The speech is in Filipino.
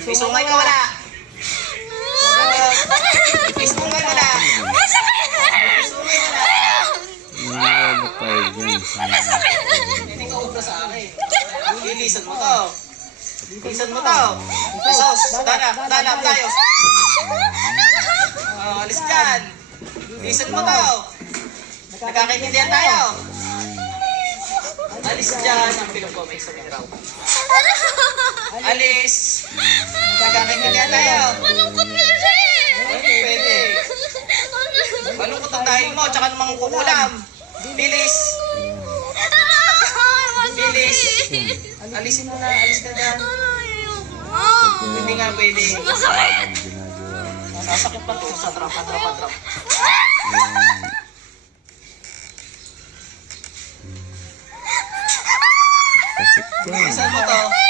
May sungay ka wala. May sungay wala. Ano tayo dyan? Hindi ka ubra sa akin. Lilisan mo to. Lilisan mo to. Jesus, danap tayo. Alis dyan. Lilisan mo to. Nagkakaintindihan tayo. Alis dyan. Ang pilong ko, may isang raw. Alis. Nagkakaintindihan tayo. Malungkot nga rin. Pwede. Malungkot ang dahil mo, tsaka namang kukulam. Bilis. Bilis. Alisin mo na, alis ka dyan. Hindi nga pwede. Masakit. Sasakit pa to, sa trap. Bilisan mo to.